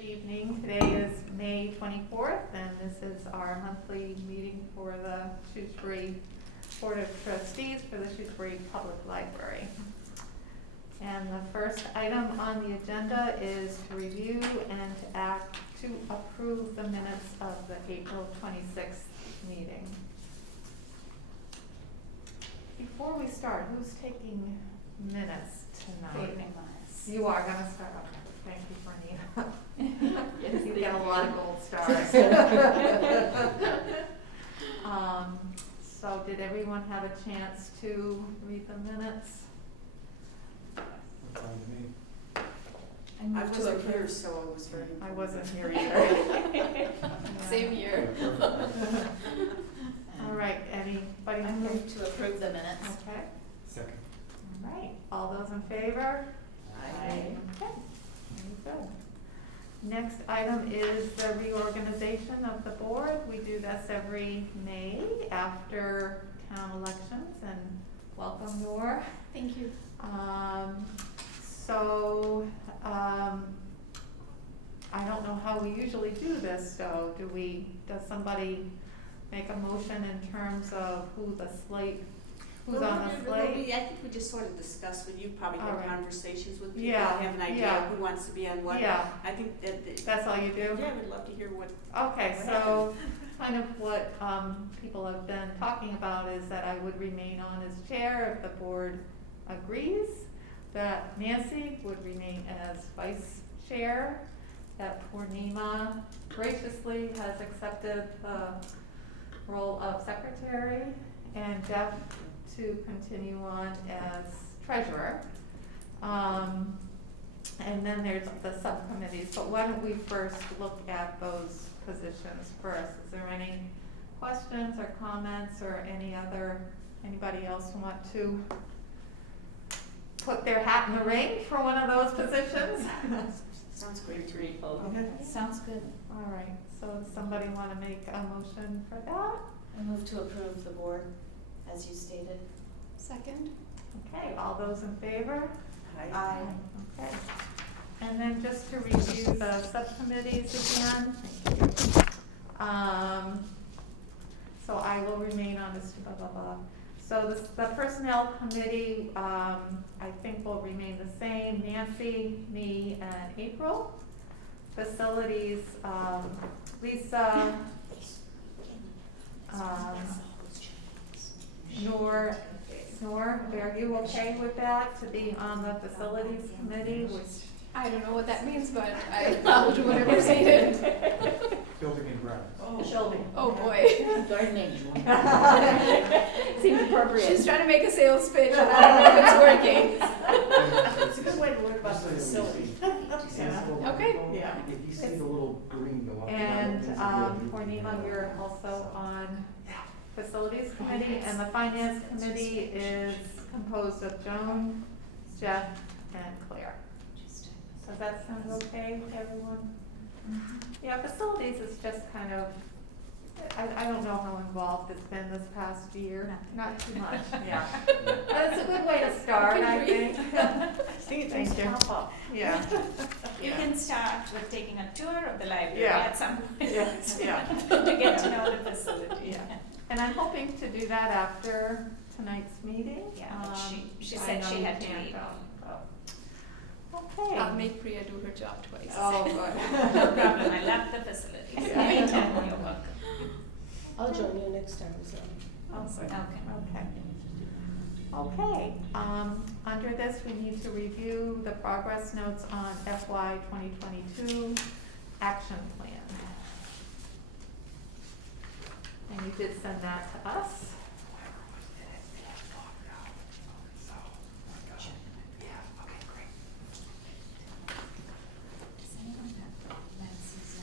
Good evening. Today is May 24th, and this is our monthly meeting for the Shrewsbury Board of Trustees for the Shrewsbury Public Library. And the first item on the agenda is to review and to act to approve the minutes of the April 26th meeting. Before we start, who's taking minutes tonight? You are going to start off. Thank you, Bernina. Yes, you get a lot of gold stars. So did everyone have a chance to read the minutes? I wasn't here, so it was very. I wasn't here either. Same year. All right, anybody? I move to approve the minutes. Okay. Second. All right, all those in favor? Aye. Okay, very good. Next item is the reorganization of the board. We do this every May after town elections, and welcome, Nora. Thank you. I don't know how we usually do this, so does somebody make a motion in terms of who's on the slate? I think we just sort of discuss with you, probably All have right. conversations with people, Yeah, have an idea yeah. of who wants to be on what. Yeah. I think that, That's all you do? yeah, we'd love to hear what. Okay, what so kind of what people have been talking about is that I would remain on as chair if the board agrees, that Nancy would remain as vice chair, that Purnima graciously has accepted the role of secretary, and Jeff to continue on as treasurer. And then there's the subcommittees, but why don't we first look at those positions first? Is there any questions or comments or anybody else want to put their hat in the ring for one of those positions? Sounds great to me. Okay. Sounds good. All right, so does somebody want to make a motion for that? I move to approve the board, as you stated. Second. Okay, all those in favor? Aye. Okay. And then just to review the subcommittees again. So I will remain on this, blah, blah, blah. So the personnel committee, I think will remain the same, Nancy, me, and April. Facilities, Lisa, Noor, are you okay with that, to be on the facilities committee, which? I don't know what that means, but I'll do whatever's needed. Building and grounds. Shelby. Oh boy. Gardening. Seems appropriate. She's trying to make a sales pitch and I don't know if it's working. It's a good way to learn about the facility. Okay. Yeah. If you see the little green go up. And Purnima, you're also on facilities committee, and the finance committee is composed of Joan, Jeff, and Claire. Does that sound okay with everyone? Yeah, facilities is just kind of, I don't know how involved it's been this past year. Not too much, yeah. But it's a good way to start, I think. See, Thank things you. pop up. Yeah. You can start with taking a tour of the library Yeah. at some point. Yeah. To get to know the facility. Yeah. And I'm hoping to do that after tonight's meeting. Yeah, but she I said know she you had to can't leave. go. Okay. I'll make Priya do her job twice. Oh, No good. problem, I love the facilities. Yeah. Anytime you're welcome. I'll join you next time as well. Awesome. Okay. Okay, under this, we need to review the progress notes on FY 2022 action plan. And you did send that to us. Does anyone have Nancy's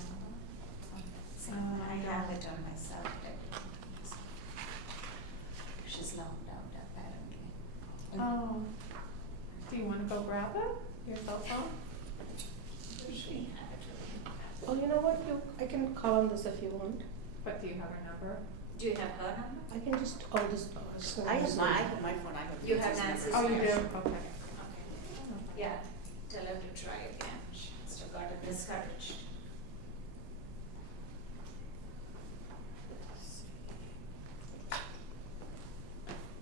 number? I have it on myself. She's logged out apparently. Oh, do you want to go grab it? Your cell phone? She had it really. Oh, you know what? I can call on this if you want. But do you have her number? Do you have her number? I can just, I have my phone, I have. You have Nancy's Nancy's Oh, number. you do? Yes. Okay. Yeah, tell her to try again. She must have got it discouraged.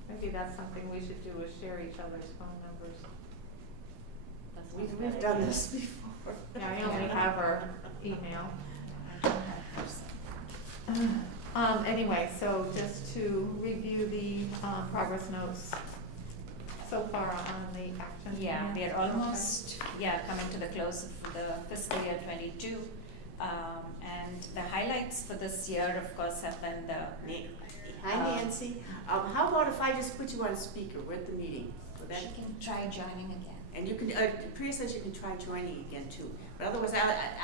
Maybe that's something we should do, is share each other's phone numbers. That's not a We've bad done idea. this before. Yeah, I only have her email. I don't have person. Anyway, so just to review the, progress notes so far on the action. Yeah, plan. we are almost, coming to the close of the fiscal year 22. And the highlights for this year, of course, have been Hi Nancy, how about if I just put you on speaker, we're at the meeting, would that? she can try joining again. And you can, Priya says you can try joining again too, but otherwise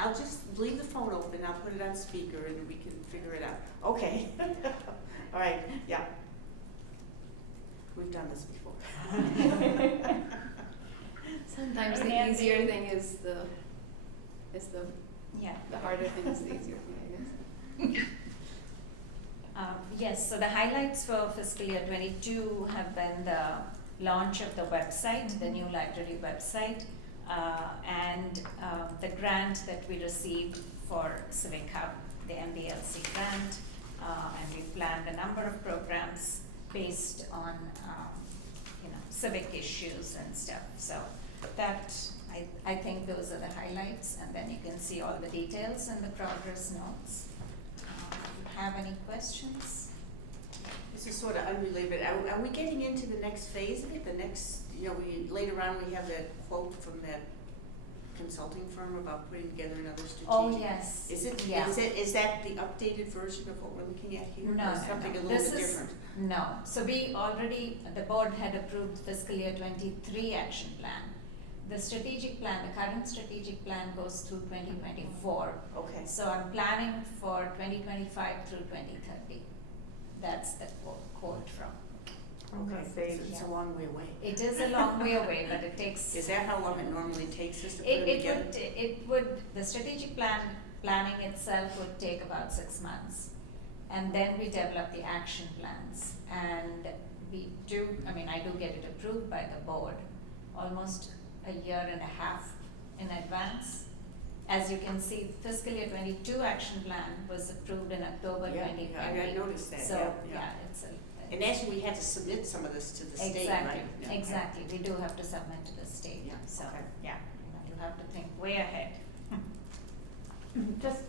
I'll just leave the phone open, I'll put it on speaker and we can figure it out. Okay, all right, yeah. We've done this before. Sometimes the Nancy. easier thing is Yeah. the harder thing is the easier thing, I guess. Yes, so the highlights for fiscal year 22 have been the launch of the website, the new library website, and the grant that we received for Civic Hub, the MBLC grant, and we planned a number of programs based on civic issues and stuff. So that, I think those are the highlights, and then you can see all the details in the progress notes. If you have any questions? This is sort of unrelated, are we getting into the next phase of it, the next, later on we have that quote from that consulting firm about putting together another strategic? Oh, yes. Is it, Yeah. is that the updated version of what we're looking at here? No, Or no, something no. a little This bit is- different? No, so we already, the board had approved fiscal year 23 action plan. The strategic plan, the current strategic plan goes through 2024. Okay. So I'm planning for 2025 through 2030. That's the quote from. Okay, So it's a Yeah. long way away. It is a long way away, but it takes. Is that how long it normally takes us to put it together? It would, the strategic planning itself would take about 6 months. And then we develop the action plans, and I do get it approved by the board almost a year and a half in advance. As you can see, fiscal year 22 action plan was approved in October Yeah, 2020. I noticed that, So, yeah. it's a. And actually, we had to submit some of this to the state, right? Yeah. Exactly, we do have to submit to the state, Yeah, so, okay. yeah, you have to think way ahead. Just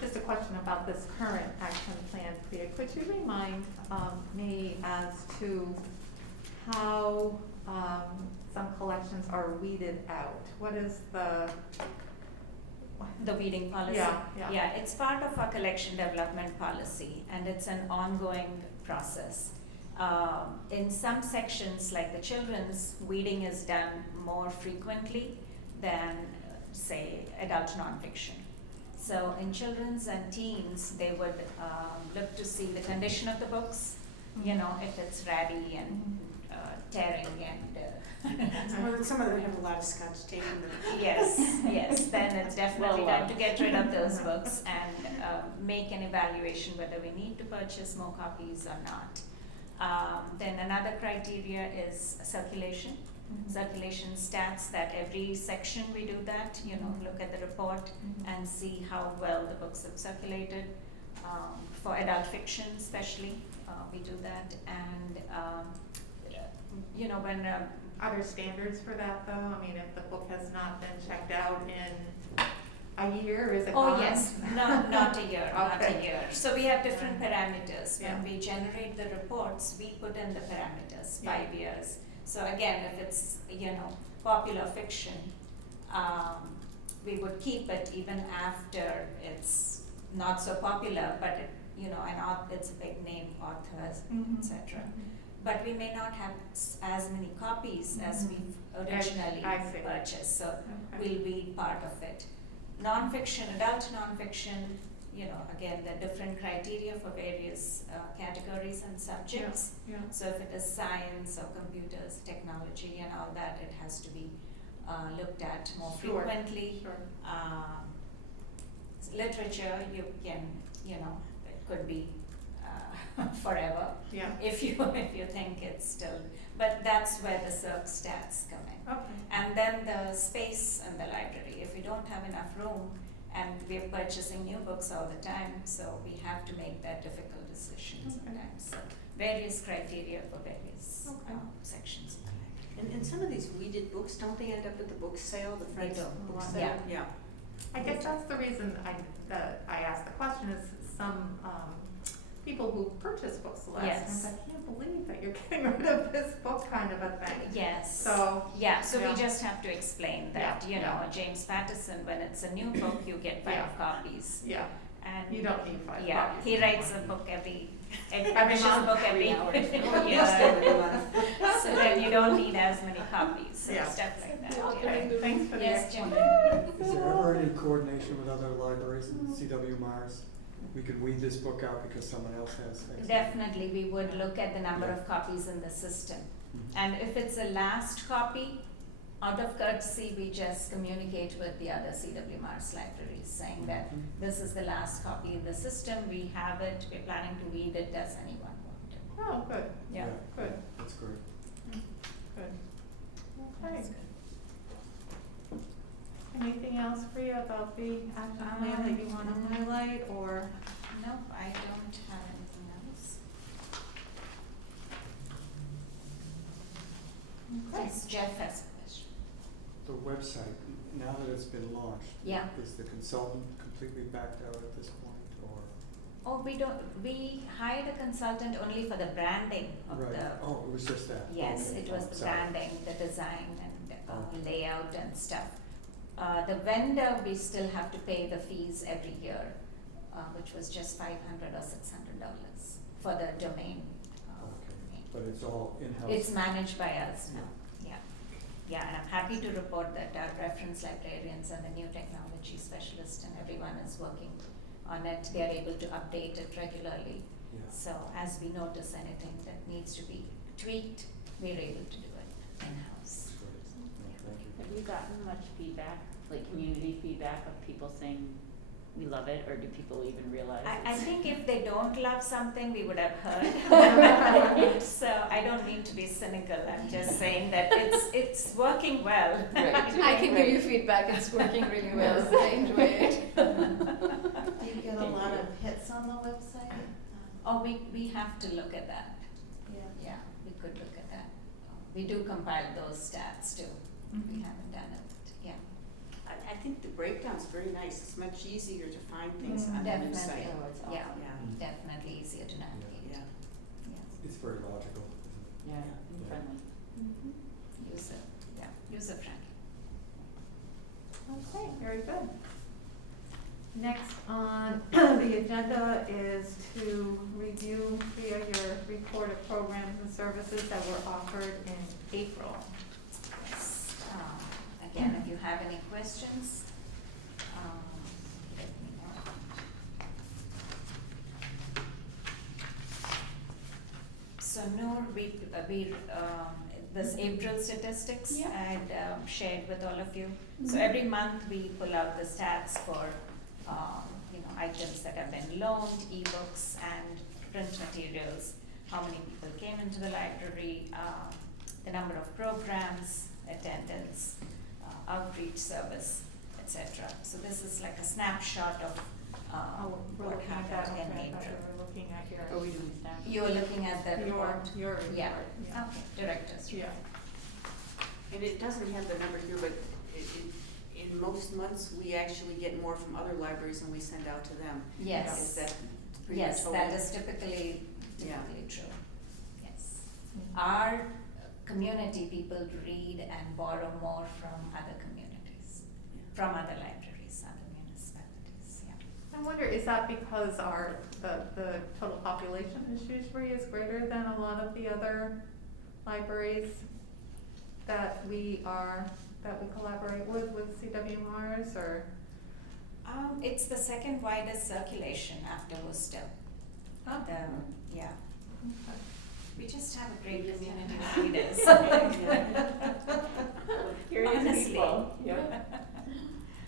just a question about this current action plan, Priya. Could you remind me as to how some collections are weeded out? What is the? The weeding policy? Yeah. Yeah, it's part of our collection development policy, and it's an ongoing process. In some sections, like the children's, weeding is done more frequently than, say, adult nonfiction. So in children's and teens, they would look to see the condition of the books, if it's ratty and tearing and Well, some of them have a lot of scotch tape in them. yes, then it's definitely Well, time to get rid of those books and make an evaluation whether we need to purchase more copies or not. Then another criteria is circulation. Circulation stats, that every section we do that, look at the report and see how well the books have circulated. For adult fiction especially, we do that, and when Are there standards for that though? I mean, if the book has not been checked out in a year, is it gone? Oh, yes, not a year, not a Okay. year. So we have different parameters. Yeah. When we generate the reports, we put in the parameters, Yeah. 5 years. So again, if it's, popular fiction, we would keep it even after it's not so popular, but it's a big name authors, etc. But we may not have as many copies as we've originally I see. purchased, so Okay. we'll be part of it. Non-fiction, adult non-fiction, again, there are different criteria for various categories and subjects. Yeah. So if it is science or computers, technology and all that, it has to be looked at more Sure. frequently. Sure. Literature, you can, it could be forever. Yeah, If you think it's still, but that's where the Circ stats come in. okay. And then the space in the library, if we don't have enough room, and we're purchasing new books all the time, so we have to make that difficult decision Okay. sometimes. So various criteria for various Okay. sections of the library. And some of these weeded books, don't they end up at the book sale, the Friends do. book Yeah. sale? Yeah. I guess that's the reason I asked the question is some, people who purchase books less, Yes. and I can't believe that you're getting rid of this book kind of a thing. Yes. So, Yeah, so Yeah. we just have to explain that, Yeah, yeah. James Patterson, when it's a new book, you get 5 Yeah. copies. yeah, And you don't need 5 yeah, copies he writes a anymore. book every month? book every year. So then you don't need as many copies, so Yeah. stuff like that. Okay, yeah. thanks for the Yes, Jim. explanation. Is there ever any coordination with other libraries in CW Mars? We could weed this book out because someone else has. X. Definitely, we would look at the number Yeah. of copies in the system. Mhm. And if it's a last copy, out of courtesy, we just communicate with the other CW Mars libraries, saying that Mhm. this is the last copy in the system, we have it, we're planning to read it, does anyone want it? Oh, good, Yeah. good, That's great. good. Okay. That's good. Anything else for you about the action plan that you wanna highlight, or? No, I don't have anything else. Okay. Yes, Jeff has a question. The website, now that it's been launched. Yeah. Is the consultant completely backed out at this point, or? Oh, we hired a consultant only for the branding of Right. the. Oh, it was just that. Yes, Okay. it was Oh, the sorry. branding, the design and Okay. layout and stuff. The vendor, we still have to pay the fees every year, which was just $500 or $600 for the domain. Okay. name. But it's all in-house? It's managed by us now, yeah. Yeah, and I'm happy to report that our reference librarians and the new technology specialist and everyone is working on it. They're able to update it regularly. Yeah. So as we notice anything that needs to be tweaked, we're able to do it in-house. That's great. Yeah, thank you. Have you gotten much feedback, like community feedback of people saying we love it, or do people even realize I it's- think if they don't love something, we would have heard. So I don't mean to be cynical, I'm just saying that it's working well. Right. I can give you feedback, it's working really well, I enjoy it. Do you get a lot of hits on the website? Oh, we have to look at that, Yeah. yeah, we could look at that. We do compile those stats too, we haven't done it, yeah. I think the breakdown's very nice. It's much easier to find things on the new Definitely, site. Oh, it's awesome. yeah, Mm. definitely easier to navigate, Yeah. yes. It's very logical, isn't it? Yeah, Yeah. friendly. User friendly. Okay, very good. Next on the agenda is to review via your report of programs and services that were offered in April. Yes, again, if you have any questions, let me know. So Noor, this April statistics Yeah. I had shared with all of you. So every month we pull out the stats for, items that have been loaned, ebooks and print materials, how many people came into the library, the number of programs, attendance, outreach service, etc. So this is like a snapshot of We're what looking at that, happened in okay, I thought April. we were looking at your. Are we doing staff? You're looking at the report? Your report, Yeah. yeah. Okay, director's Yeah. report. And it doesn't have the number here, but in most months, we actually get more from other libraries than we send out to them. Yes. Is that pretty much Yes, total? that is typically Yeah. true, yes. Mhm. Our community people read and borrow more from other communities, from other libraries, other municipalities, yeah. I wonder, is that because the total population in Shrewsbury is greater than a lot of the other libraries that we collaborate with CW Mars, or? It's the second widest circulation after Worcester. Oh. Yeah, Okay. we just have a great We just community have- of readers. Curious Honestly. people. Yeah.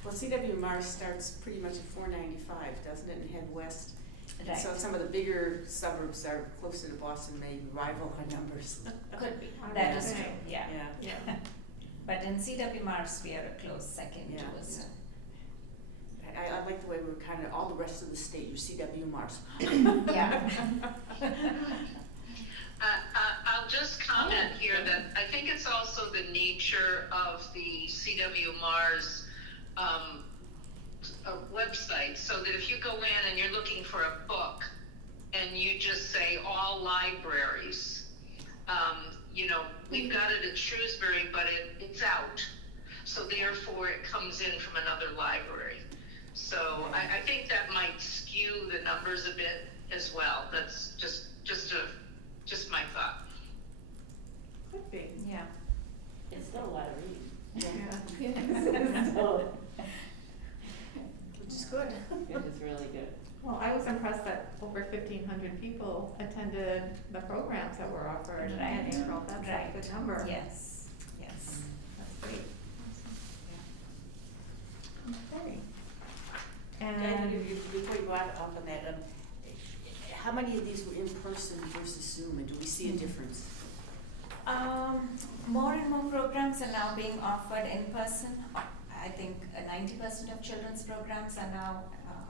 Well, CW Mars starts pretty much at $4.95, doesn't it, and head west? Right. So some of the bigger suburbs are closer to Boston may rival our numbers. Could be, I that would is think. true, yeah. Yeah. But in CW Mars, we are a close second to Yeah. us. I like the way we're kind of, all the rest of the state, you're CW Mars. Yeah. I'll just comment here that I think it's also the nature of the CW Mars website, so that if you go in and you're looking for a book and you just say all libraries, you know, we've got it at Shrewsbury, but it's out. So therefore it comes in from another library. So I think that might skew the numbers a bit as well. That's just my thought. Could be. Yeah. It's still a lot of reading. Yeah. Still- Which is good. It is really good. Well, I was impressed that over 1,500 people attended the programs that were offered in Right. April. That's Right. a good number. Yes, yes. That's great. Okay. And And before you go out off on that, how many of these were in person versus Zoom, and do we see a difference? More and more programs are now being offered in person. I think 90% of children's programs are now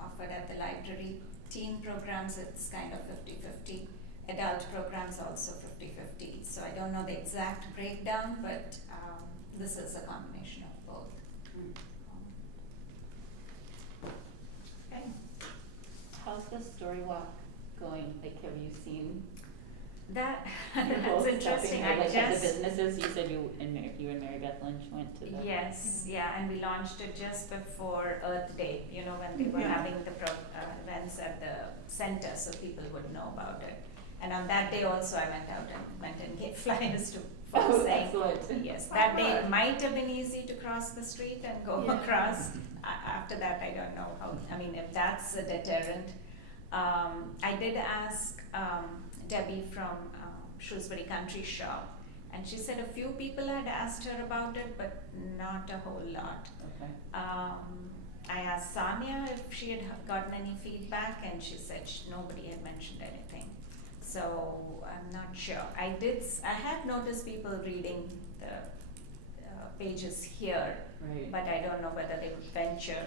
offered at the library. Teen programs, it's kind of 50-50. Adult programs also 50-50. So I don't know the exact breakdown, but this is a combination of both. okay. How's the story walk going? Like, have you seen That people that's interesting. stepping, or, I like, at just the businesses? You said you and Mary Beth Lynch went to the. yes, yeah, and we launched it just before Earth Day. You know, when they were Yeah. having the events at the center, so people would know about it. And on that day also, I went and gave flyers to folks Oh, saying, excellent. yes, that day Good. might have been easy to cross the street and go Yeah. across. After that, I don't know how. I mean, if that's a deterrent. I did ask Debbie from Shrewsbury Country Shop, and she said a few people had asked her about it, but not a whole lot. Okay. I asked Sonia if she had gotten any feedback, and she said nobody had mentioned anything. So I'm not sure. I had noticed people reading the pages here, Right. but I don't know whether they would venture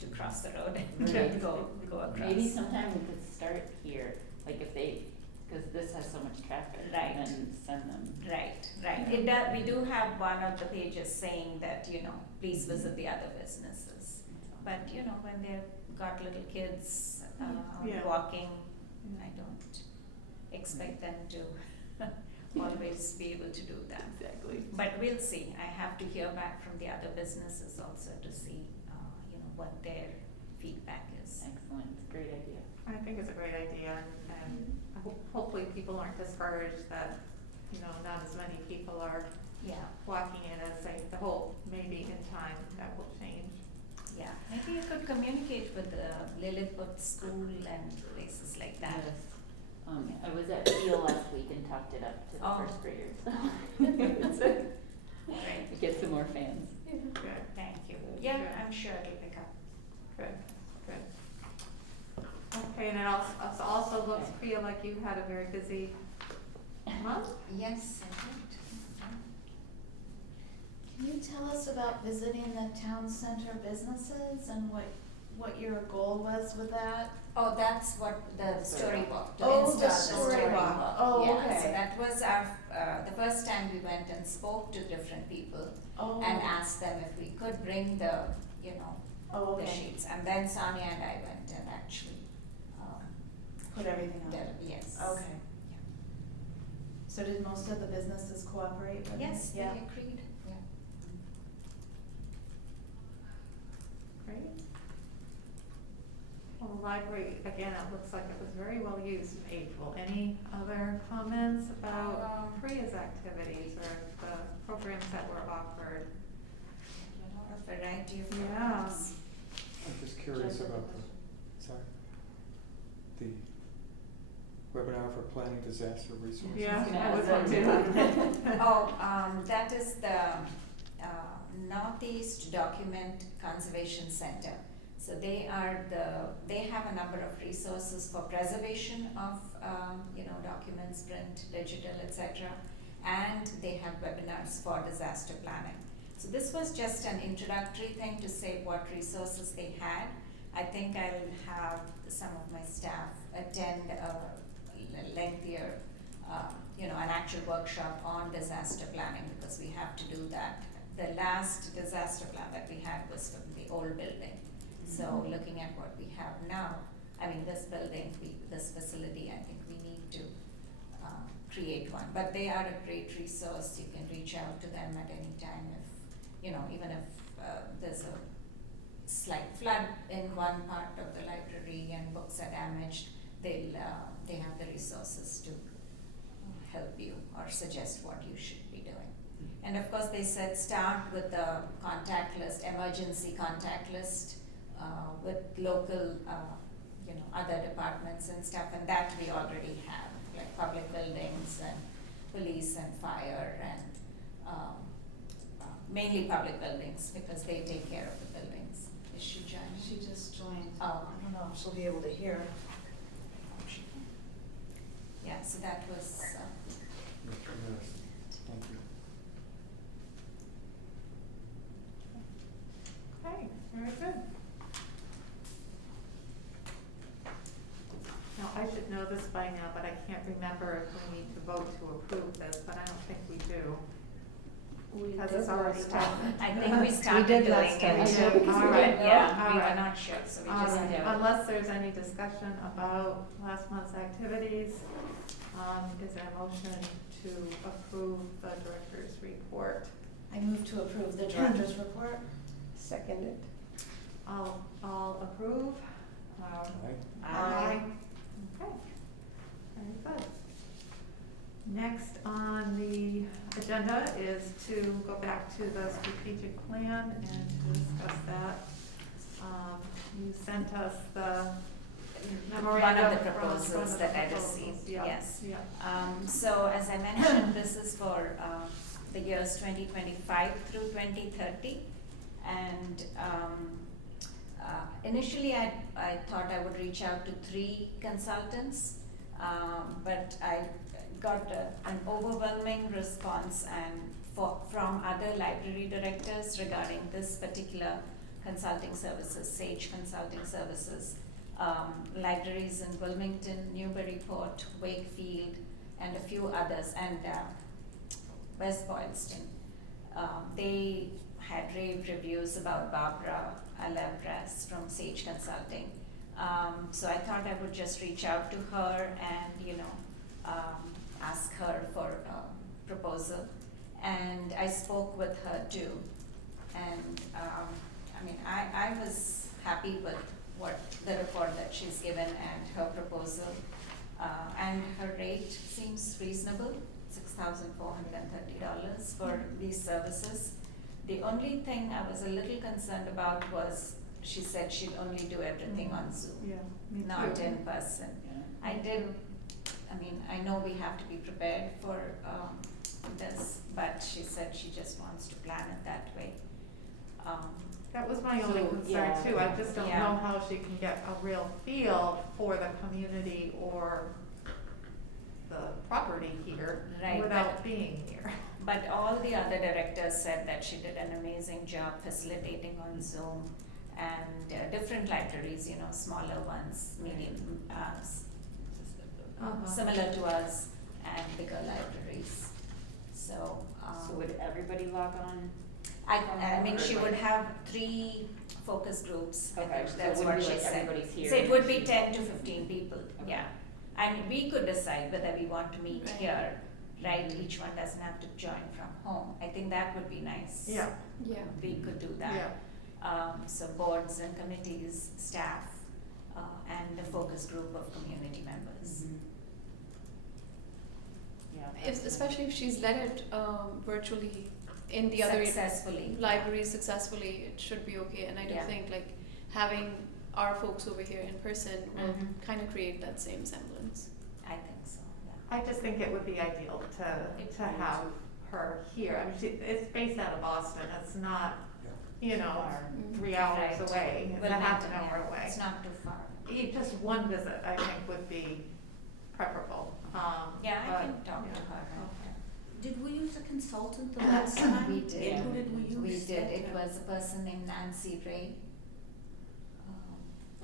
to cross the road and Right. go across. Maybe sometime we could start here, like if they, because this has so much traffic, Right. and then send them. Right. We do have one of the pages saying that, you know, please visit the other businesses. But, you know, when they've got little kids Yeah. walking, I don't expect them to always be able to do that. Exactly. But we'll see. I have to hear back from the other businesses also to see, you know, what their feedback is. Excellent, it's a great idea. I think it's a great idea, and hopefully people aren't discouraged that, you know, not as many people are Yeah, walking in as they hope. Maybe in time that will change. yeah. Maybe you could communicate with the Lilliput School and places like that. Yes. I was at Peel last week and talked it up to the Oh. first graders, so. Right. Get some more fans. Good, Thank you. Yeah, Good. I'm sure it'll pick up. good, good. Okay, and it also looks, feel like you had a very busy month? Yes, I did. Can you tell us about visiting the town center businesses and what your goal was with that? Oh, that's what the story walk, to Oh, install the the story story walk. walk. Oh, Yeah, okay. so that was our, the first time we went and spoke to different people Oh. and asked them if we could bring the, you know, Oh, the okay. sheets. And then Sonia and I went and actually, Put everything on. yes. Okay. So did most of the businesses cooperate with it? Yes, they Yeah. agreed, yeah. Great. Well, the library, again, it looks like it was very well used in April. Any other comments about Priya's activities or the programs that were offered? A lot of variety of Yeah. programs. I'm just curious Jen, about the webinar for planning disaster resources. Yeah, Yeah, I was that's one what too. Oh, that is the Northeast Document Conservation Center. So they have a number of resources for preservation of, documents, print, digital, etc. And they have webinars for disaster planning. So this was just an introductory thing to say what resources they had. I think I'll have some of my staff attend a lengthier, an actual workshop on disaster planning, because we have to do that. The last disaster plan that we had was from the old building. So looking at what we have now, this building, this facility, I think we need to create one. But they are a great resource. You can reach out to them at any time if, even if there's a slight flood in one part of the library and books are damaged, they have the resources to help you or suggest what you should be doing. And of course they said start with the contact list, emergency contact list with local, other departments and stuff, and that we already have, like public buildings and police and fire and mainly public buildings, because they take care of the buildings. Is she joining? She just joined. Oh. I don't know if she'll be able to hear. Yeah, so that was, Yes, thank you. Okay, very good. Now, I should know this by now, but I can't remember if we need to vote to approve this, but I don't think we do. Because it's already happened. I think we started did doing last time. it. We did, all right. Yeah, All we right. were not sure, so we just did it. Unless there's any discussion about last month's activities, is there a motion to approve the director's report? I move to approve the director's report. Seconded. All approve? Aye. Aye. Okay, very good. Next on the agenda is to go back to the strategic plan and to discuss that. You sent us the One memorandum of the from proposals one of the that I proposals. received, Yeah, yes. yeah. So as I mentioned, this is for the years 2025 through 2030. And initially I thought I would reach out to 3 consultants, but I got an overwhelming response from other library directors regarding this particular consulting services, Sage Consulting Services. Libraries in Wilmington, Newburyport, Wakefield, and a few others, and West Boylston. They had rave reviews about Barbara Alabras from Sage Consulting. So I thought I would just reach out to her and, ask her for a proposal. And I spoke with her too. And I was happy with the report that she's given and her proposal. And her rate seems reasonable, $6,430 for these services. The only thing I was a little concerned about was she said she'd only do everything on Zoom, Yeah, me not too. in person. I know we have to be prepared for this, but she said she just wants to plan it that way. That was my only So, concern yeah. too. I just don't Yeah. know how she can get a real feel for the community or the property here Right, without but- being here. But all the other directors said that she did an amazing job facilitating on Zoom, and different libraries, smaller ones, medium, similar to us, and bigger libraries. So, So would everybody log on? she would have 3 focus groups, I Okay, think so it that's wouldn't what be she like said. everybody's here So it and would be she's 10 to 15 people, yeah. And we could decide whether we want to meet Right. here, right? Each one doesn't have to join from home. I think that would be nice. Yeah, Yeah. We could do that. yeah. So boards and committees, staff, and a focus group of community members. Yeah. Especially if she's led it virtually in the other Successfully. libraries successfully, it should be okay. And I do Yeah. think having our folks over here in person will Mhm. kind of create that same semblance. I think so, yeah. I just think it would be ideal to have her here. It's based out of Boston. It's not you know, Far. 3 hours Right. away, it's a Well, half an yeah, hour away. It's not too far. Just one visit, I think, would be preferable, Yeah, I but, can talk yeah, to her. okay. Did we use a consultant the last time? We did. And who did we use? We did, it was a person named Nancy Ray.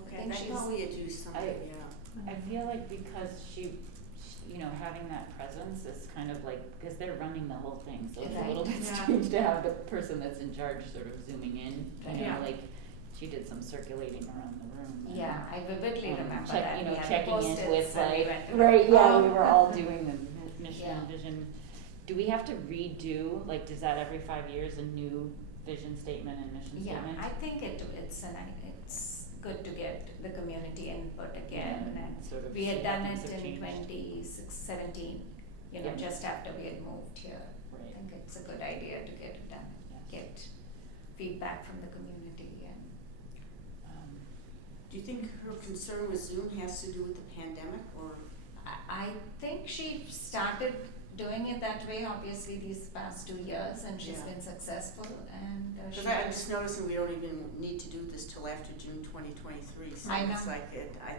Okay, think I she's- thought we had used somebody, yeah. I feel like because she, you know, having that presence is kind of like, because they're running the whole thing, so it's a little Right. bit Yeah. strange to have the person that's in charge sort of zooming in, you Yeah. know, like, she did some circulating around the room. and, Yeah, I vividly remember check- that. you know, We had checking in Post-its with and we like, went to right, yeah, we Oh. were all doing the mission, Yeah. vision. Do we have to redo, like, does that every 5 years, a new vision statement and mission Yeah, statement? I think it's good to get the community input again, and Sort of we had see how done things it have in changed. 2017, you know, Yeah. just after we had moved here. I Right. think it's a good idea to get it done, Yes. get feedback from the community and. Do you think her concern with Zoom has to do with the pandemic, or? I think she started doing it that way, obviously, these past 2 years, and she's Yeah. been successful, and Because she. I'm just noticing we don't even need to do this till after June 2023, so I know. it's like, I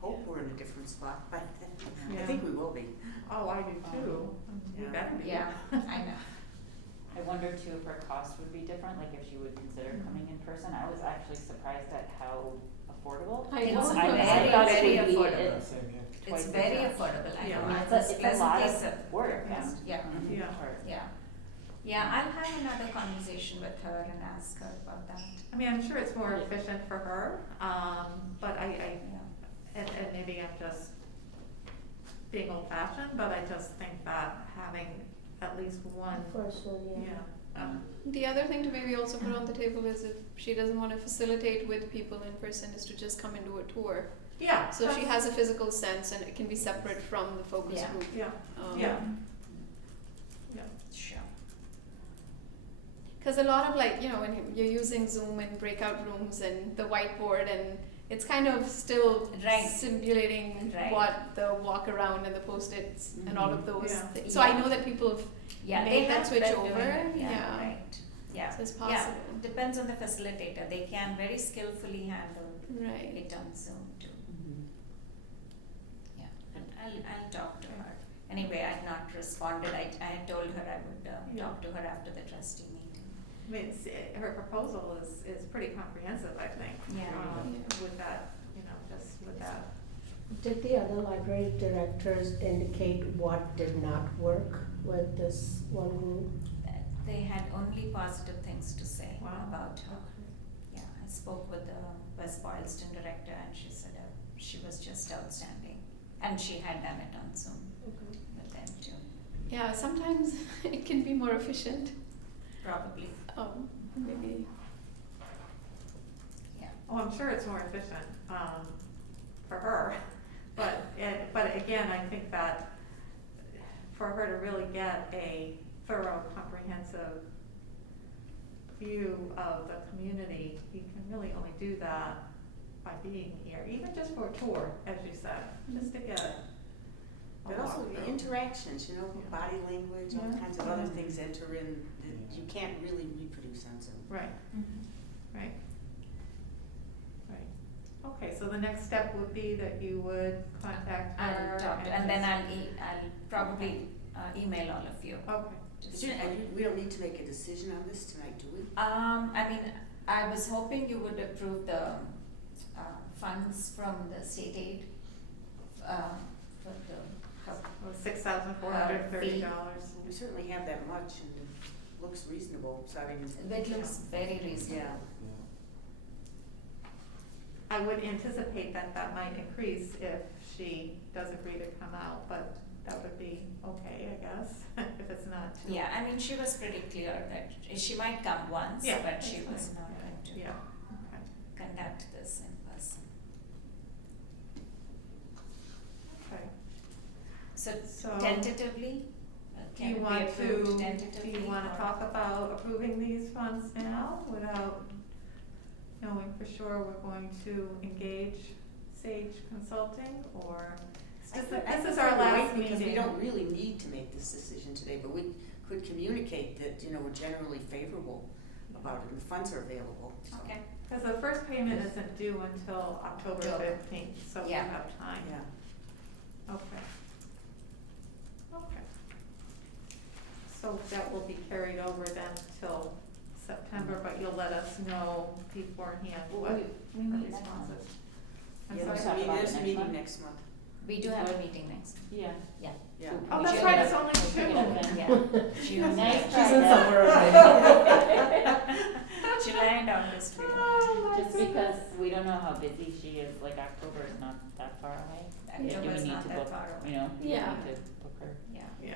hope we're in a different spot by then. I Yeah. think we will be. Oh, I do too, we Yeah. better be. Yeah, I know. I wonder too if her cost would be different, like if she would consider coming in person. I was actually surprised at how affordable. I know. It's I very, thought it very would be affordable. at Same here. It's twice as very much. affordable, I Yeah. know. I mean, I It's was a lot pleasantly of work. surprised. Yeah. Yeah. Yeah, yeah, I'll have another conversation with her and ask her about that. I mean, I'm sure it's more efficient for her, but Yeah. and maybe I'm just being old fashioned, but I just think that having at least one, First one, yeah. The other thing to maybe also put on the table is if she doesn't want to facilitate with people in person, is to just come and do a tour. yeah. So she that's- has a physical sense and it can be separate from the focus Yeah. group. Yeah, Um, yeah, yeah. Sure. Because a lot of when you're using Zoom in breakout rooms and the whiteboard, and it's kind of still Right. simulating Right. what the walk around and the post-its and all of those Yeah. things. So I know that people have Yeah, made they that have switch been over. doing it, Yeah. yeah, right, yeah. So it's Yeah, possible. depends on the facilitator, they can very skillfully handle Right. it on Zoom too. Mhm. Yeah, and I'll talk to her. Anyway, I'd not responded, I told her I would Yeah. talk to her after the trustee meeting. I mean, her proposal is pretty comprehensive, I think. Yeah. Yeah. With that, just with that. Did the other library directors indicate what did not work with this one group? They had only positive things to say Wow. about her. Yeah, I spoke with the West Boylston director and she said she was just outstanding. And she had done it on Zoom Okay. with them too, Yeah, sometimes it can be more efficient. probably, Maybe. yeah. Oh, I'm sure it's more efficient, for her, but again, I think that for her to really get a thorough, comprehensive view of the community, you can really only do that by being here, even just for a tour, as you said, just to get a But also the walkthrough. interactions, Yeah. body language, all Yeah. kinds of other things enter in that you can't really reproduce on Zoom. Right, Mm-hmm. right. Right. Okay, so the next step would be that you would contact her. I'll talk to, and then I'll probably email all of you. Okay. Just- We don't need to make a decision on this tonight, do we? I mean, I was hoping you would approve the funds from the state aid for the $6,430. We certainly have that much and it looks reasonable, so I mean. It looks very reasonable. Yeah. I would anticipate that might increase if she does agree to come out, but that would be okay, I guess, if it's not too. Yeah, I mean, she was pretty clear that she might come once, Yeah, but she that's was fine. not going to Yeah, okay. conduct this in person. Okay. So tentatively, Do can you it be want approved to, tentatively? do you wanna or- talk about approving these funds now without knowing for sure we're going to engage Sage Consulting, or? This is our last meeting. Because we don't really need to make this decision today, but we could communicate that, we're generally favorable about it, and the funds are available, so. Okay, Because the first payment isn't due until October October. 15th, so we Yeah. have time. Yeah. Okay. Okay. So that will be carried over then till September, but you'll let us know beforehand what We the meet next response month. is. I'm Yeah, sorry? talk about it there's a next meeting month? next month, we do have a meeting next month. Yeah. Yeah. yeah. Oh, We that's should right, have- it's only we'll pick it up June. then. Yeah, June. Nice She's try, in Deb. summer already. July and August. we don't have. Oh, my Just goodness. because we don't know how busy she is, like October is not that far away. Do we October's need not to that book, far away. you know, do we Yeah. need to book her? Yeah, Yeah.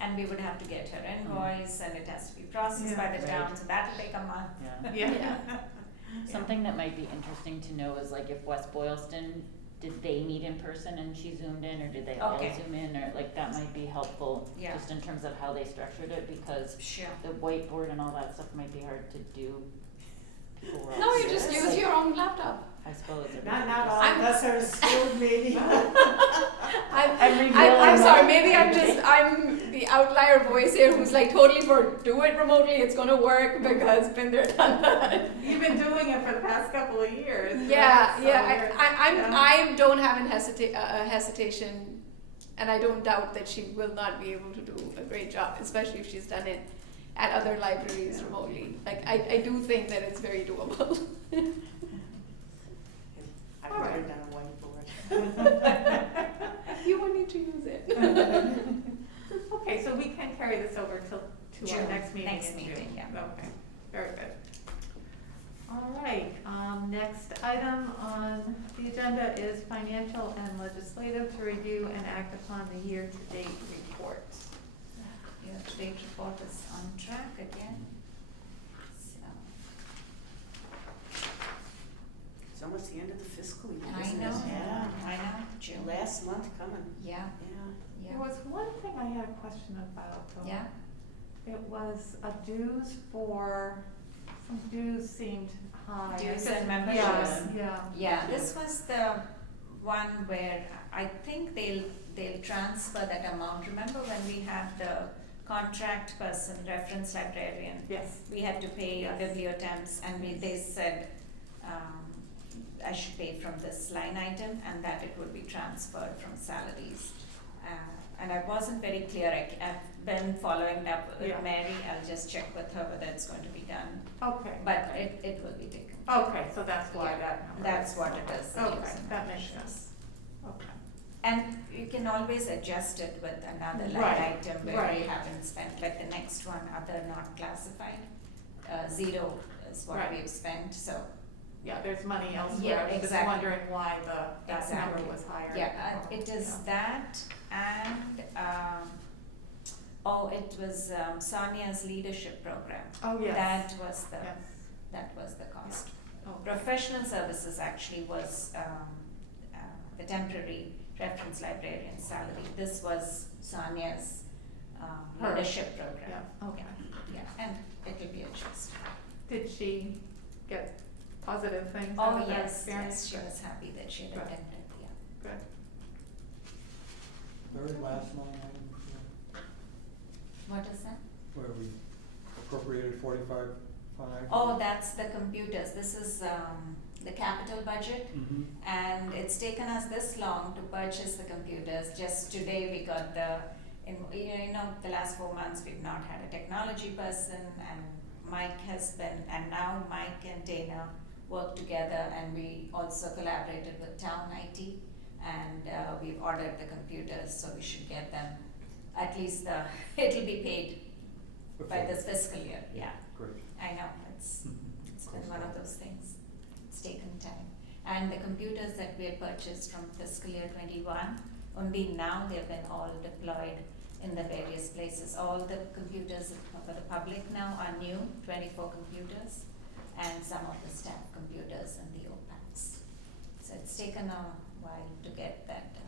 and we would have to get her invoice and it has to be processed by the Yeah. town, so that'll take a month. Yeah. Yeah. Something that might be interesting to know is like if West Boylston, did they meet in person and she zoomed in, or did they all Okay. zoom in, or like that might be helpful. Yeah. Just in terms of how they structured it, because Sure. the whiteboard and all that stuff might be hard to do. People were all No, you just serious, use like, your own laptop. I suppose. it Not, would not just- all of us are skilled, maybe. I'm sorry, maybe I'm the outlier voice here who's like totally for do it remotely, it's gonna work because been there, done that. You've been doing it for the past couple of years. right? Yeah, So yeah, you're- I don't have an hesitation, and I don't doubt that she will not be able to do a great job, especially if she's done it at other libraries remotely. Like, I do think that it's very doable. I've All right. written down a whiteboard. You will need to use it. Okay, so we can carry this over to our June, next meeting in next June. meeting, yeah. Okay, very good. All right, next item on the agenda is financial and legislative to review and act upon the year-to-date report. Your date report is on track again. So, It's almost the end of the fiscal year, I isn't it? know, Yeah. I know, June. Last month coming, Yeah, yeah. There was one thing I had a question about though. Yeah. It was a dues for, some dues seemed high. I Dues just- and memberships. Yeah. Yeah, this was the one where I think they'll transfer that amount. Remember when we had the contract person, reference librarian? Yes. We had to pay Yes. bibliotemps, and they said, I should pay from this line item and that it would be transferred from salaries. And I wasn't very clear, I've been following up with Yeah. Mary, I'll just check with her whether it's going to be done, Okay. but it will be taken. Okay, so that's why Yeah, that number. that's is- what it is, the Okay, dues and that makes memberships. sense. Okay. And you can always adjust it with another line Right, item where we right. haven't spent, like the next one, other not classified. Zero is what Right. we've spent, so, Yeah, there's money elsewhere. Yeah, I was just exactly. wondering why that Exactly. number was higher. yeah, it is Yeah. that and, it was Sonia's leadership program. Oh, yes. That was the cost. Oh, Professional services actually was the temporary reference librarian salary. This was Sonia's Her. leadership program. Yeah, okay. Yeah, and it will be adjusted. Did she get positive things out Oh, of that yes, experience? yes, she was happy that she had Good. attended, yeah. Good. Very last line item, What is that? where we appropriated 45.5. Oh, that's the computers. This is the capital budget. Mm-hmm. And it's taken us this long to purchase the computers. Just today we got the last 4 months we've not had a technology person, and Mike has been, and now Mike and Dana work together, and we also collaborated with Town IT, and we've ordered the computers, so we should get them, at least it'll be paid by this fiscal year, yeah. Great. I know, it's been one of those things. It's taken time. And the computers that we had purchased from fiscal year 21, only now they've been all deployed in the various places. All the computers for the public now are new, 24 computers, and some of the staff computers and the OPACs. So it's taken a while to get that done.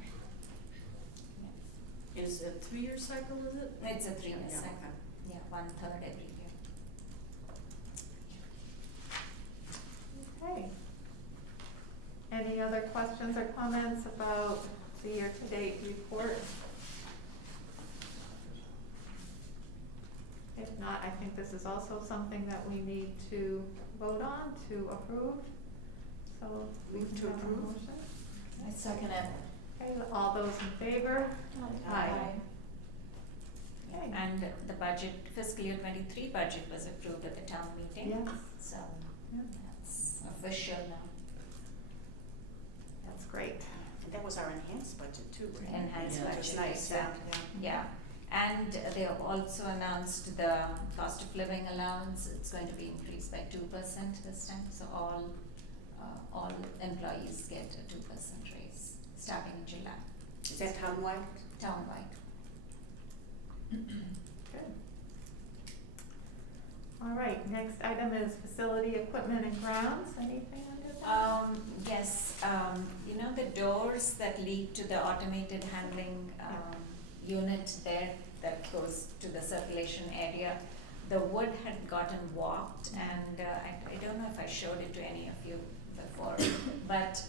Yeah. Is it a 3-year cycle, is it? It's a 3-year Yeah, cycle. okay. Yeah, 1/3 every year. Okay. Any other questions or comments about the year-to-date report? If not, I think this is also something that we need to vote on to approve. So we Move can to have a approve. motion. I second it. Okay, all those in favor? Aye. Okay. And the budget, fiscal year 23 budget was approved at the town meeting. Yes, So yeah, that's official now. that's great. And that was our enhanced budget too, right? Enhanced Yeah. budget, Just nice, yeah. Yeah, and they have also announced the cost of living allowance, it's going to be increased by 2% this time, so all employees get a 2% raise, starting in July, Is that townwide? townwide. Good. All right, next item is facility, equipment and grounds, anything under that? Yes, you know the doors that lead to the automated handling, unit there that goes to the circulation area, the wood had gotten warped, and I don't know if I showed it to any of you before, but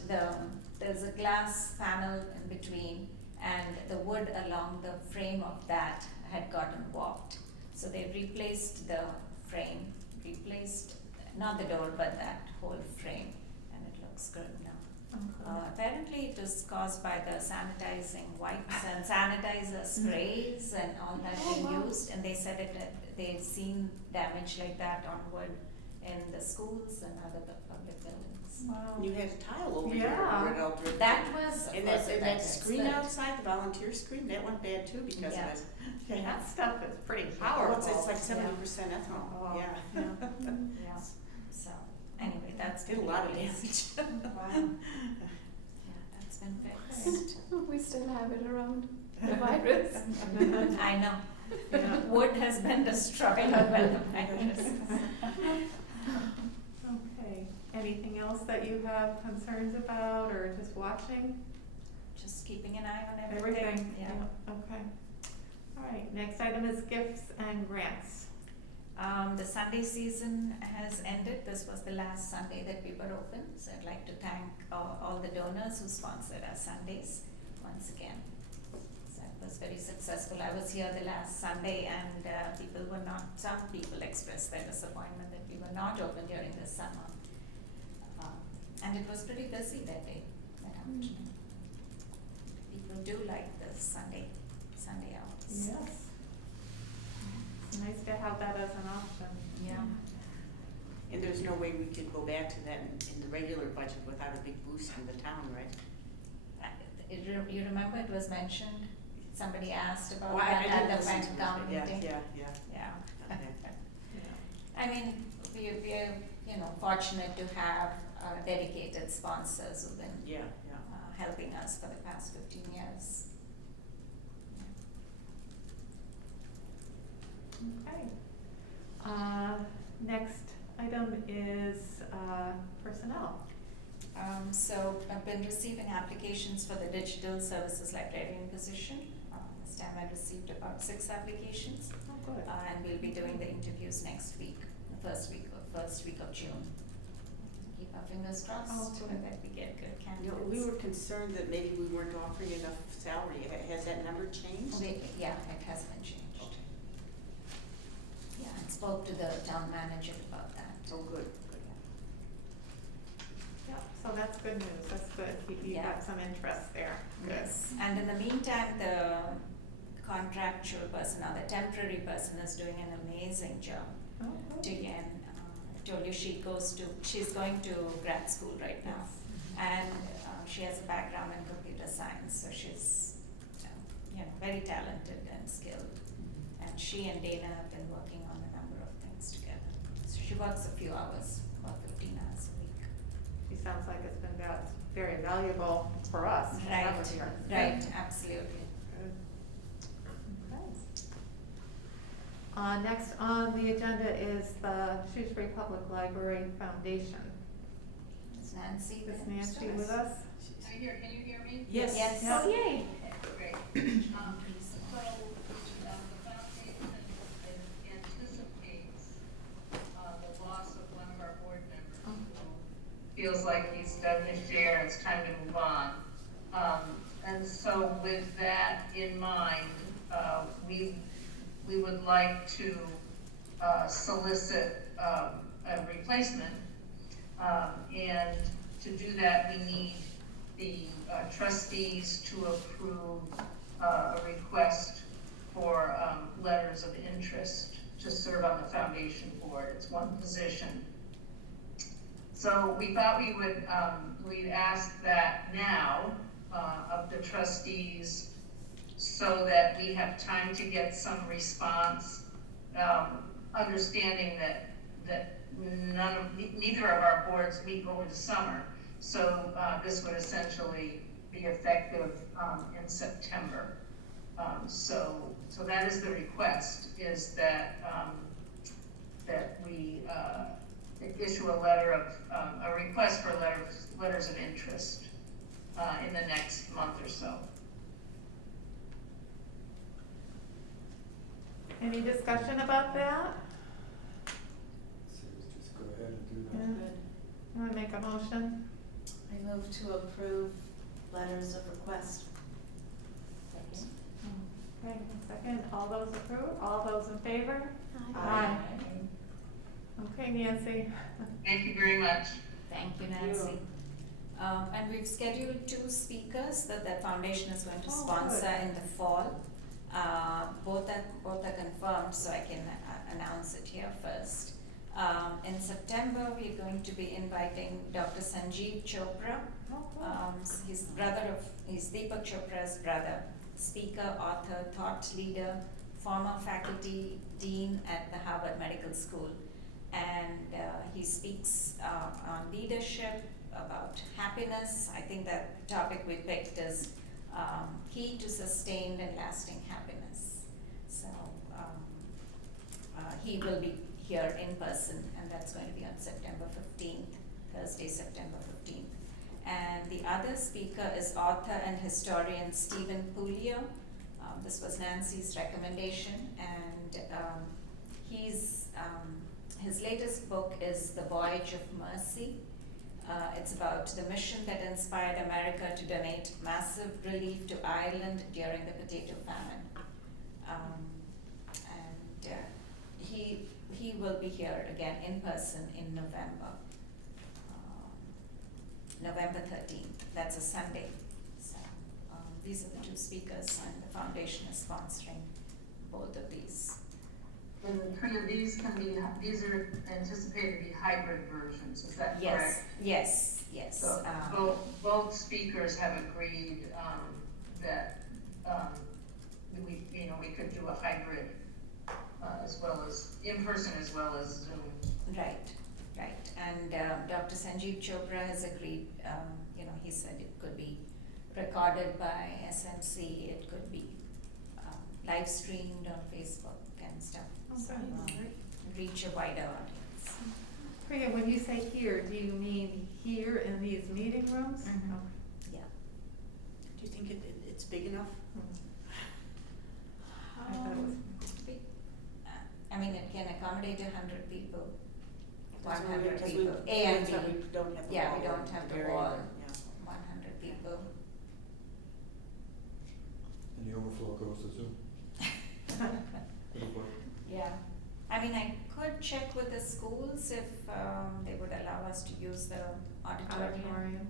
there's a glass panel in between, and the wood along the frame of that had gotten warped. So they replaced the frame, not the door, but that whole frame, and it looks good now. Okay. Apparently it was caused by the sanitizing wipes and sanitizer sprays and all that Oh, being wow. used, and they said they've seen damage like that on wood in the schools and other public buildings. Wow. You had a tile over here, Yeah. where it all dripped. That was, of And course, that screen but- outside, the volunteer screen, that went bad too because of Yeah. it. That stuff is pretty Well, powerful. it's like Yeah. 70% ethanol, Oh, yeah. Yeah, so, anyway, that's Did a been lot of replaced. damage. Wow. Yeah, that's been fixed. We still have it around, the virus. I know, Yeah. wood has been destroyed by the virus. Okay, anything else that you have concerns about or just watching? Just keeping an eye on everything. Yeah. Okay. All right, next item is gifts and grants. The Sunday season has ended. This was the last Sunday that we were open. So I'd like to thank all the donors who sponsored our Sundays once again. So it was very successful. I was here the last Sunday, and some people expressed their disappointment that we were not open during the summer. And it was pretty busy that day, that afternoon. People do like the Sunday hours. Yes. It's nice to have that as an option. Yeah. And there's no way we could go back to that in the regular budget without a big boost in the town, right? You remember it was mentioned, somebody asked about Well, I that didn't at the listen to it, town but meeting. Yeah. Yeah. Okay. Yeah. I mean, we're, fortunate to have dedicated sponsors who've been Yeah. helping us for the past 15 years. Okay. Next item is personnel. So I've been receiving applications for the digital services librarian position. This time I received about 6 applications. Oh, good. And we'll be doing the interviews next week, the first week of June. Keep our fingers crossed Oh, good. that we get good You candidates. know, we were concerned that maybe we weren't offering enough salary. Has that number changed? Yeah, it has been changed. Yeah, I spoke to the town manager about that. Oh, good. Yep, so that's good news, that's good, you Yeah. got some interest there. Good. Yes, and in the meantime, the contractual person or the temporary person is doing an amazing job. Oh, good. Again, I told you she's going to grad school right now. And she has a background in computer science, so she's, very talented and skilled. And she and Dana have been working on a number of things together. So she works a few hours, about 15 hours a week. She sounds like it's been very valuable for us. to have her here. Right, absolutely. Good. Okay. Next on the agenda is the Shrewsbury Public Library Foundation. Is Nancy there? Is Nancy with us? Can you hear me? Yes. Yes. Oh, yay. Great. So, the foundation anticipates, the loss of one of our board members who feels like he's done his share and it's time to move on. And so with that in mind, we would like to solicit a replacement. And to do that, we need the trustees to approve a request for letters of interest to serve on the foundation board. It's one position. So we thought we would, we'd ask that now of the trustees so that we have time to get some response, understanding that neither of our boards meet over the summer. So this would essentially be effective in September. So that is the request, is that that we issue a letter of a request for letters of interest in the next month or so. Any discussion about that? So just go ahead and do Yeah. that. You wanna make a motion? I move to approve letters of request. Okay, a second, all those approve, all those in favor? Aye. Okay, Nancy. Thank you very much. Thank you, Nancy. And we've scheduled 2 speakers that the foundation is going to Oh, sponsor good. in the fall. Both are confirmed, so I can announce it here first. In September, we're going to be inviting Dr. Sanjeev Chopra. He's Deepak Chopra's brother, speaker, author, thought leader, former faculty dean at the Harvard Medical School. And he speaks on leadership, about happiness. I think that topic we picked is key to sustained and lasting happiness. So he will be here in person, and that's going to be on September 15th, Thursday, September 15th. And the other speaker is author and historian Stephen Pulio. This was Nancy's recommendation, and his latest book is The Voyage of Mercy. It's about the mission that inspired America to donate massive relief to Ireland during the potato famine. He will be here again in person in November. November 13th, that's a Sunday. So these are the 2 speakers, and the foundation is sponsoring both of these. And the 3 of these are anticipated to be hybrid versions, is that correct? Yes. So both speakers have agreed that we could do a hybrid as well as in person as well as Zoom. Right. And Dr. Sanjeev Chopra has agreed, he said it could be recorded by SMC, it could be live streamed on Facebook and stuff. So reach a wider audience. Priya, when you say here, do you mean here in these meeting rooms? Mhm. Okay. Yeah. Do you think it's big enough? I thought it was. I mean, it can accommodate 100 people. Because 100 we people. A and B. we don't have the Yeah, wall. we don't have the area, wall. yeah. 100 people. And the overflow goes to Zoom. It'll work. Yeah. I mean, I could check with the schools if they would allow us to use the auditorium. Auditorium.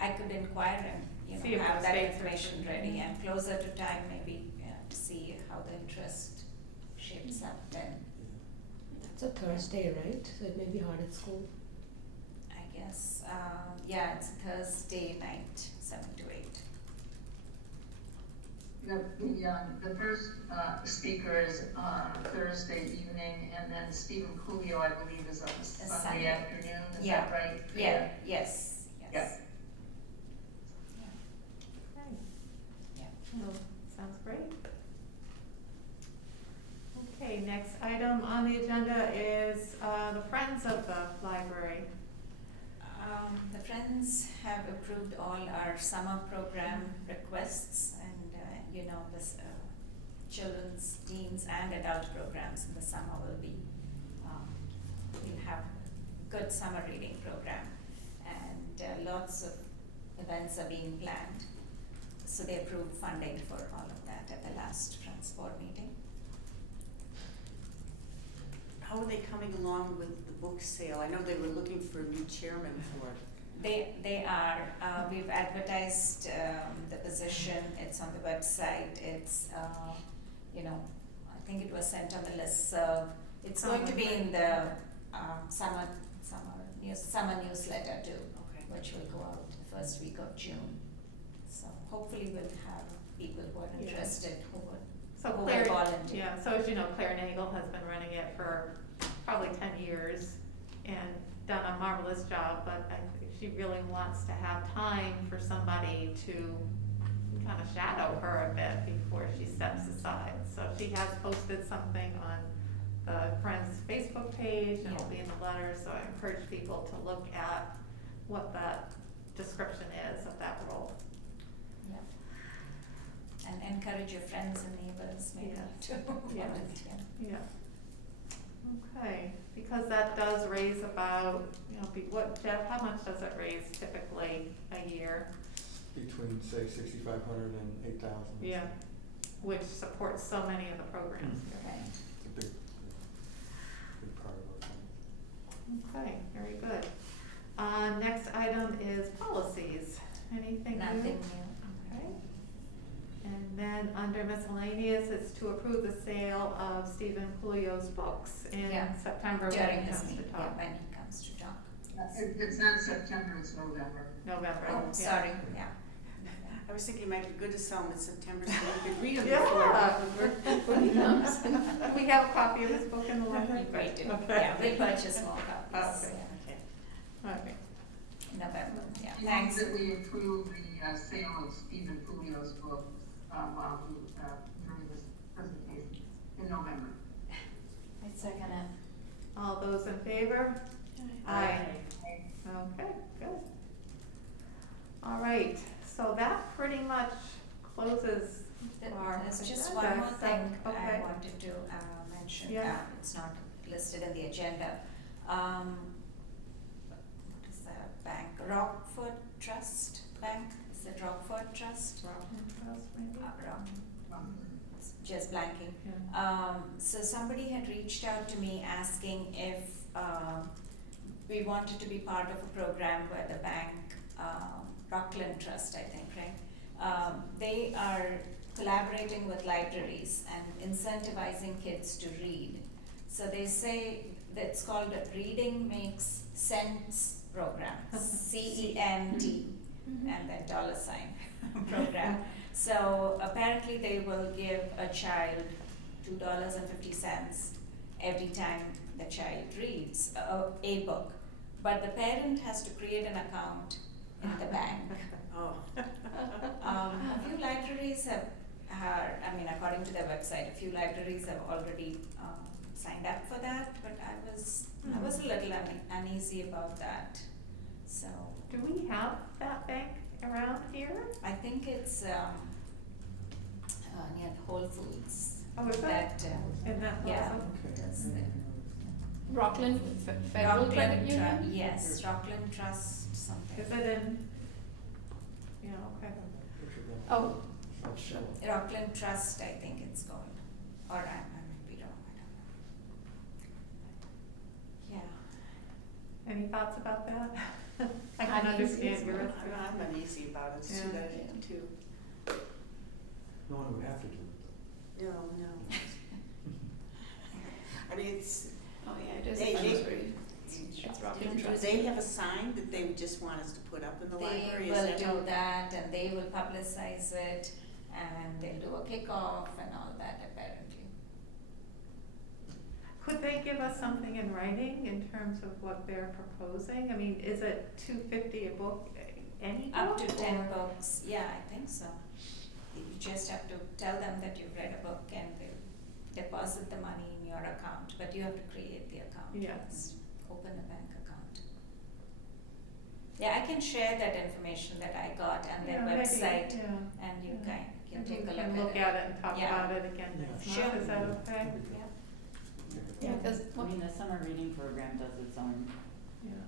I could inquire and, See if have the that space is- information ready, and closer to time, maybe, to see how the interest shapes up then. It's a Thursday, right? So it may be hard at school. I guess, yeah, it's Thursday night, 7 to 8. The first speaker is on Thursday evening, and then Stephen Coolio, I believe, is on Sunday Sunday. afternoon, is Yeah. that right? Yeah, yes. Yeah. Okay. Yeah. Well, sounds great. Okay, next item on the agenda is the Friends of the Library. The Friends have approved all our summer program requests, and this children's, teens, and adult programs in the summer will be, we'll have good summer reading program, and lots of events are being planned. So they approved funding for all of that at the last Friends board meeting. how are they coming along with the book sale? I know they were looking for a new chairman for it. They are, we've advertised, the position, it's on the website, it's, you know, I think it was sent on the listserv. It's going to be in the, summer newsletter too, Okay. which will go out the first week of June. So hopefully we'll have people who are Yeah. interested, who would, So who will Claire, volunteer. yeah, so as you know, Claire Nagel has been running it for probably 10 years and done a marvelous job, but I think she really wants to have time for somebody to kind of shadow her a bit before she steps aside. So she has posted something on the Friends Facebook page, and it'll be in the letter, so I encourage people to look at what that description is of that role. Yeah. And encourage your friends and neighbors maybe Yes. to Yes. volunteer. Yeah. Okay, because that does raise about, what, Jeff, how much does it raise typically a year? Between, say, 6,500 and 8,000. Yeah, which supports so many of the programs here. Right. It's a big part of our thing. Okay, very good. Next item is policies. Anything new? Nothing new. Okay. And then under miscellaneous, it's to approve the sale of Stephen Pulio's books in Yeah. September when During he this comes to meeting, yeah, talk. when he comes to talk. It's not September, it's November. November, Oh, yeah. sorry, yeah. I was thinking it might be good to sell them in September so we could read them Yeah. before he comes. We have a copy of his book in the library? We do, Okay. yeah, we purchase more copies, Okay. yeah, Okay. in November, yeah, Move thanks. that we approve the sale of Stephen Pulio's book while we, during this presentation in November. I second it. All those in favor? Aye. Okay, good. All right, so that pretty much closes our There's just agenda, one more so- thing I okay. wanted to mention, Yeah. it's not listed in the agenda. What is that bank, Rockford Trust Bank, is it Rockford Trust? It's just blanking. Yeah. So somebody had reached out to me asking if we wanted to be part of a program where the bank, Rockland Trust, I think, right? They are collaborating with libraries and incentivizing kids to read. So they say that it's called a Reading Makes Sense program, CENT, and then $ program. So apparently they will give a child $2.50 every time the child reads a book. But the parent has to create an account in the bank. Oh. A few libraries I mean, according to their website, a few libraries have already signed up for that, but I was a little uneasy about that. So Do we have that bank around here? I think it's near Whole Foods. Oh, is that? In that Yeah. plaza? Okay. That's the Rockland Federal Credit Union? Yes, Rockland Trust something. Is it in? Yeah, okay. Oh, I'll show it. Rockland Trust, I think it's called, or I might be wrong, I don't know. Yeah. Any thoughts about that? I Uneasy can understand as yours well. too. I'm uneasy about it, too, Yeah. that I think too. No one would have to do it. No. I mean, it's, oh yeah, it is. They- It's Rockland do Trust. they have a sign that they would just want us to put up in the library? They Is will that do how- that, and they will publicize it, and they'll do a kickoff and all that apparently. Could they give us something in writing in terms of what they're proposing? I mean, is it $2.50 a book, any book? Up to 10 or- books, yeah, I think so. You just have to tell them that you've read a book and they'll deposit the money in your account, but you have to create the account Yeah. first, open a bank account. Yeah, I can share that information that I got on their Yeah, maybe, website, yeah. and you Yeah. can Maybe take a we can look look at it. at it and talk Yeah. about it again next Yeah. month, is that Sure. okay? That'd be good. Yeah. Yeah, because I mean, the summer reading program does its own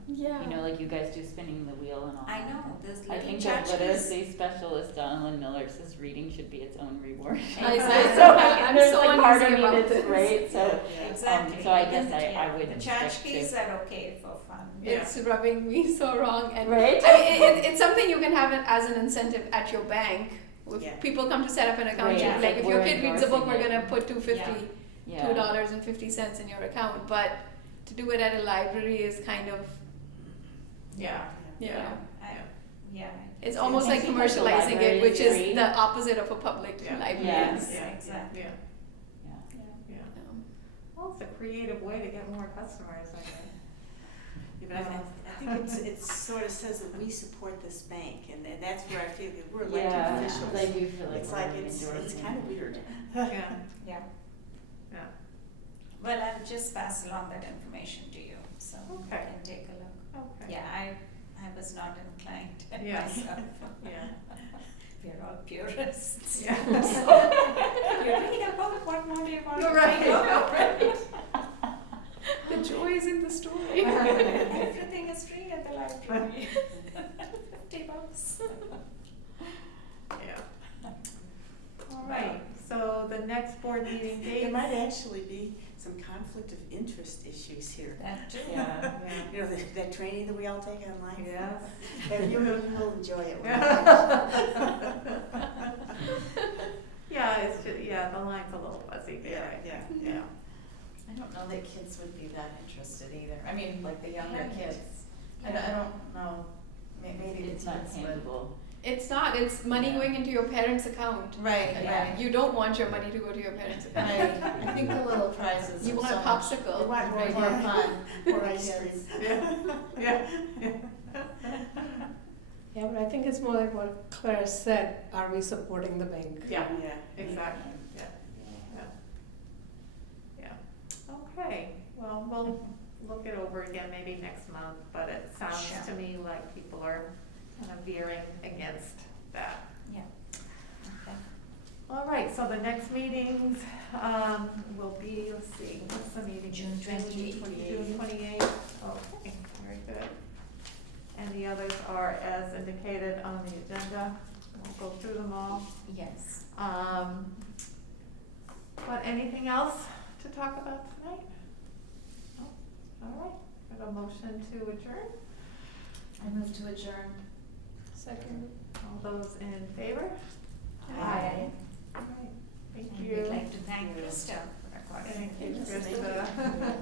Yeah. You know, like you guys do spinning the wheel and all. I that. know, there's I little think the tchotchkes. literacy specialist Donald Miller says reading should be its own reward. I Exactly. so I'm There's so like part uneasy of me about that's this. right, so, Exactly. so I guess Even- I yeah, wouldn't The stick tchotchkes to. are okay for fun. It's rubbing me so wrong, and Right? I mean, it's something you can have it as an incentive at your bank. If Yeah. people come to set up an account, Right, you'd yeah. be like, if your We're kid reads a book, we're endorsing gonna put Yeah. $2.50 in your account. But to do it at a library is kind of, Yeah. Yeah. it's almost I like think like the commercializing library it, which is is free. the opposite of a public Yeah. library. Yes. Exactly. Yeah. Yeah. Well, it's a creative way to get more customers, I guess. Yeah, but I think it's sort of says that we support this bank, and that's where I feel that we're elected Yeah, officials. I do feel like It's we're like, it's endorsing kind it. of weird. Yeah. Yeah. Yeah. Well, I'll just pass along that information to you, so you Okay. can take a look. Okay. Yeah, I was not inclined Yeah. myself. Yeah. We're all purists. Yeah. You read a book, what more do you want to You're right. read about? The joy is in the story. Everything is free at the library. $50. Yeah. All right, so the next board meeting date. There might actually be some conflict of interest issues here. That too. Yeah. You know, that training that we all take online? Yes. And you'll enjoy it. Yeah, it's just, yeah, the line's a little fuzzy there. Yeah. I don't know that kids would be that interested either. I mean, like the younger kids. I don't know, maybe the It's not kids would. tangible. It's not, it's money going into your parents' account. Right, Yeah. You don't want your money to go to your parents' account. I think the little prizes You are want so a much popsicle. You want more right more here. fun. More ice Kids. cream. Yeah. Yeah, but I think it's more like what Claire said, are we supporting the bank? Yeah, Yeah. exactly, yeah. Okay, well, we'll look it over again maybe next month, but it sounds Sure. to me like people are kind of veering against that. Yeah. Okay. All right, so the next meetings, will be, let's see, what's the meeting? June 28th. June 28th, okay, very good. And the others are as indicated on the agenda, we'll go through them all. Yes. But anything else to talk about tonight? No? All right, have a motion to adjourn? I move to adjourn. Second. All those in favor? Aye. All right, thank And you. we'd like to thank Krista for recording. Thank you, Yes, thank Krista.